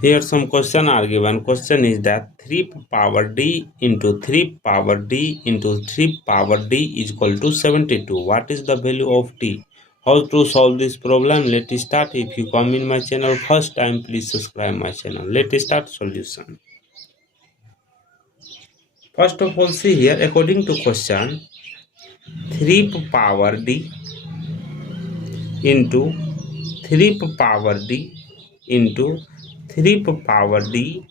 Here some question are given. Question is that 3 power d into 3 power d into 3 power d is equal to 72. What is the value of d? How to solve this problem? Let's start. If you come in my channel first time, please subscribe my channel. Let's start solution. First of all, see here, according to question, 3 power d into 3 power d into 3 power d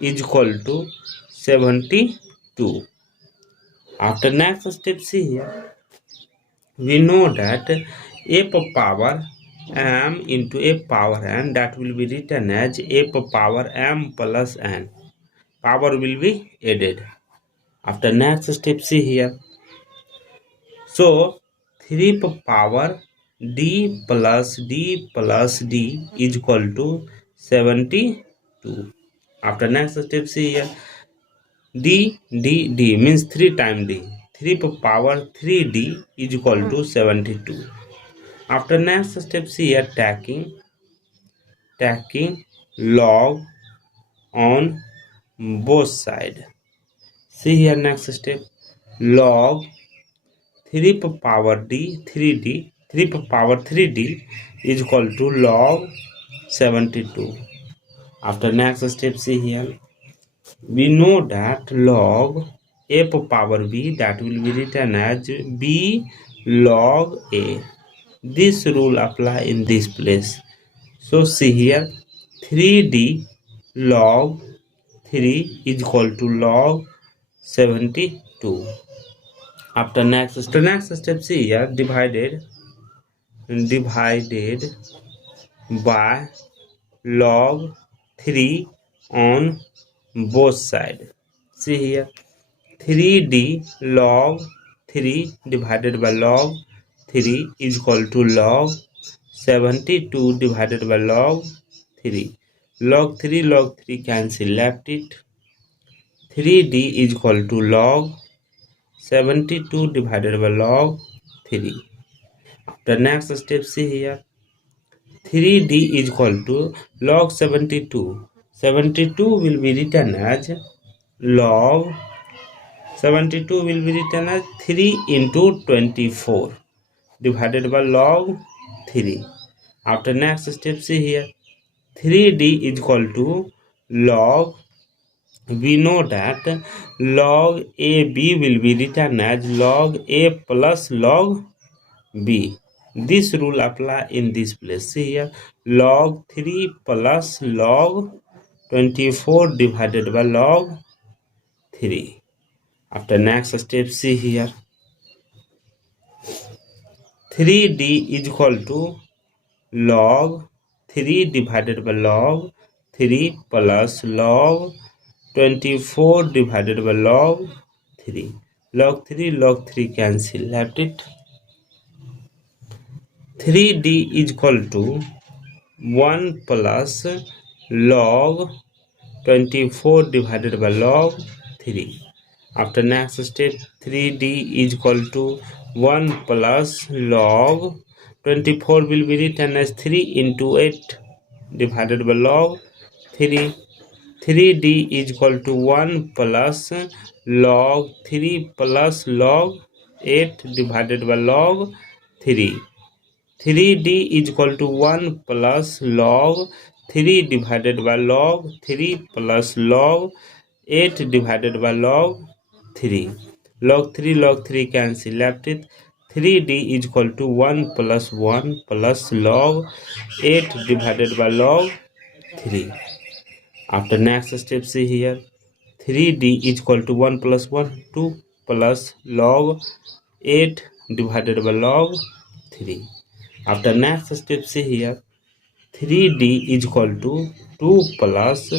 is equal to 72. After next step, see here, we know that a power m into a power n, that will be written as a power m plus n. Power will be added. After next step, see here, so 3 power d plus d plus d is equal to 72. After next step, see here, d means 3 times d. 3 power 3d is equal to 72. After next step, see here, taking log on both side. See here, next step, log 3 power d 3d 3 power 3d is equal to log 72. After next step, see here, we know that log a power b, that will be written as b log a. This rule apply in this place. So see here, 3d log 3 is equal to log 72. After next step, see here, divided by log 3 on both side. See here, 3d log 3 divided by log 3 is equal to log 72 divided by log 3. Log 3 cancel, left it. 3d is equal to log 72 divided by log 3. After next step, see here, 3d is equal to log 72. 72 will be written as log 72 will be written as 3 into 24 divided by log 3. After next step, see here, 3d is equal to log, we know that log ab will be written as log a plus log b. This rule apply in this place. See here, log 3 plus log 24 divided by log 3. After next step, see here, 3d is equal to log 3 divided by log 3 plus log 24 divided by log 3. Log 3 cancel, left it. 3d is equal to 1 plus log 24 divided by log 3. After next step, 3d is equal to 1 plus log 24 will be written as 3 into 8 divided by log 3. 3d is equal to 1 plus log 3 plus log 8 divided by log 3. 3d is equal to 1 plus log 3 divided by log 3 plus log 8 divided by log 3. Log 3 cancel, left it. 3d is equal to 1 plus 1 plus log 8 divided by log 3. After next step, see here, 3d is equal to 1 plus 1 2 plus log 8 divided by log 3. After next step, see here, 3d is equal to 2 plus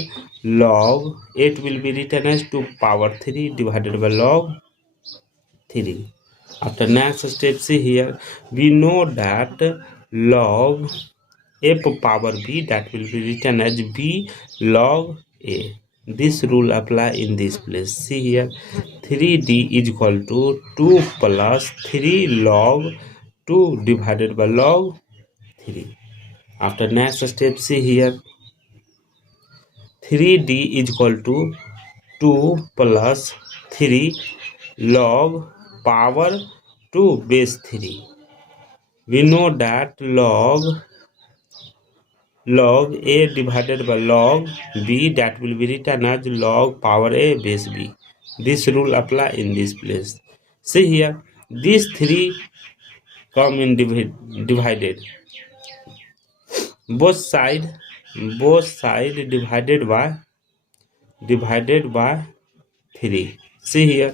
log 8 will be written as 2 power 3 divided by log 3. After next step, see here, we know that log a power b, that will be written as b log a. This rule apply in this place. See here, 3d is equal to 2 plus 3 log 2 divided by log 3. After next step, see here, 3d is equal to 2 plus 3 log power 2 base 3. We know that log a divided by log b, that will be written as log power a base b. This rule apply in this place. See here, these 3 come in divided, both side divided by 3. See here,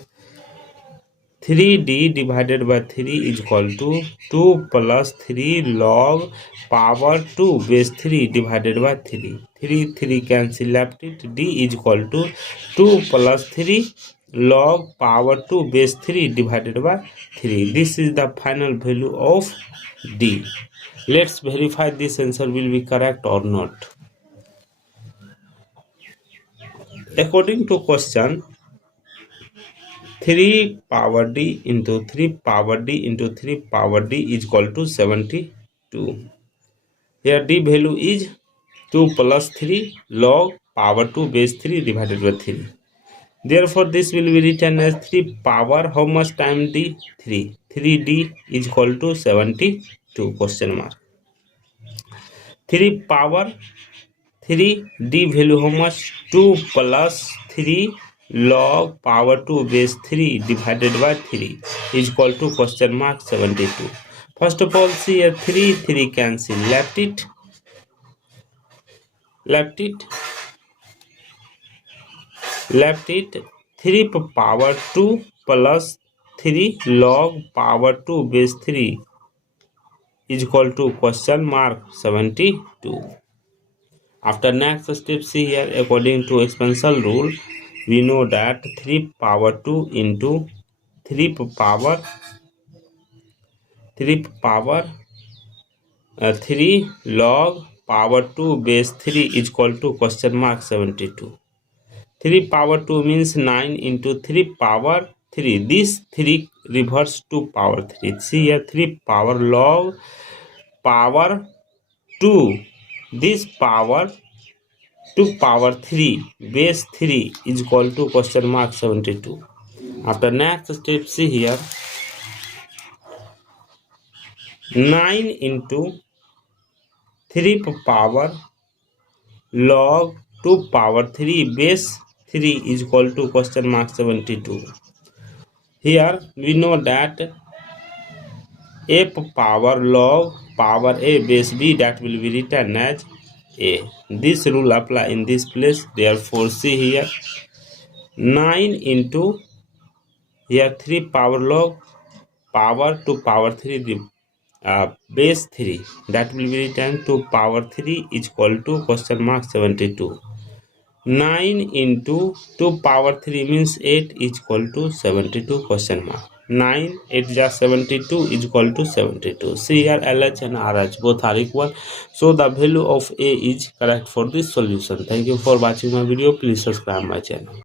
3d divided by 3 is equal to 2 plus 3 log power 2 base 3 divided by 3. 3 cancel, left it. D is equal to 2 plus 3 log power 2 base 3 divided by 3. This is the final value of D. Let's verify this answer will be correct or not. According to question, 3 power d into 3 power d into 3 power d is equal to 72. Here d value is 2 plus 3 log power 2 base 3 divided by 3. Therefore, this will be written as 3 power, how much time d? 3. 3d is equal to 72 question mark. 3 power 3 d value how much? 2 plus 3 log power 2 base 3 divided by 3 is equal to question mark 72. First of all, see here, 3 cancel, left it. 3 power 2 plus 3 log power 2 base 3 is equal to question mark 72. After next step, see here, according to expansion rule, we know that 3 power 2 into 3 power 3 log power 2 base 3 is equal to question mark 72. 3 power 2 means 9 into 3 power 3. This 3 reverse to power 3. See here, 3 power log power 2. This power 2 power 3 base 3 is equal to question mark 72. After next step, see here, 9 into 3 power log 2 power 3 base 3 is equal to question mark 72. Here we know that a power log power a base b, that will be written as a. This rule apply in this place. Therefore, see here, 9 into here 3 power log power 2 power 3 base 3, that will be written to power 3 is equal to question mark 72. 9 into 2 power 3 means 8 is equal to 72 question mark. 9 8 just 72 is equal to 72. See here, LH and RH both are equal, so the value of A is correct for this solution. Thank you for watching my video. Please subscribe my channel.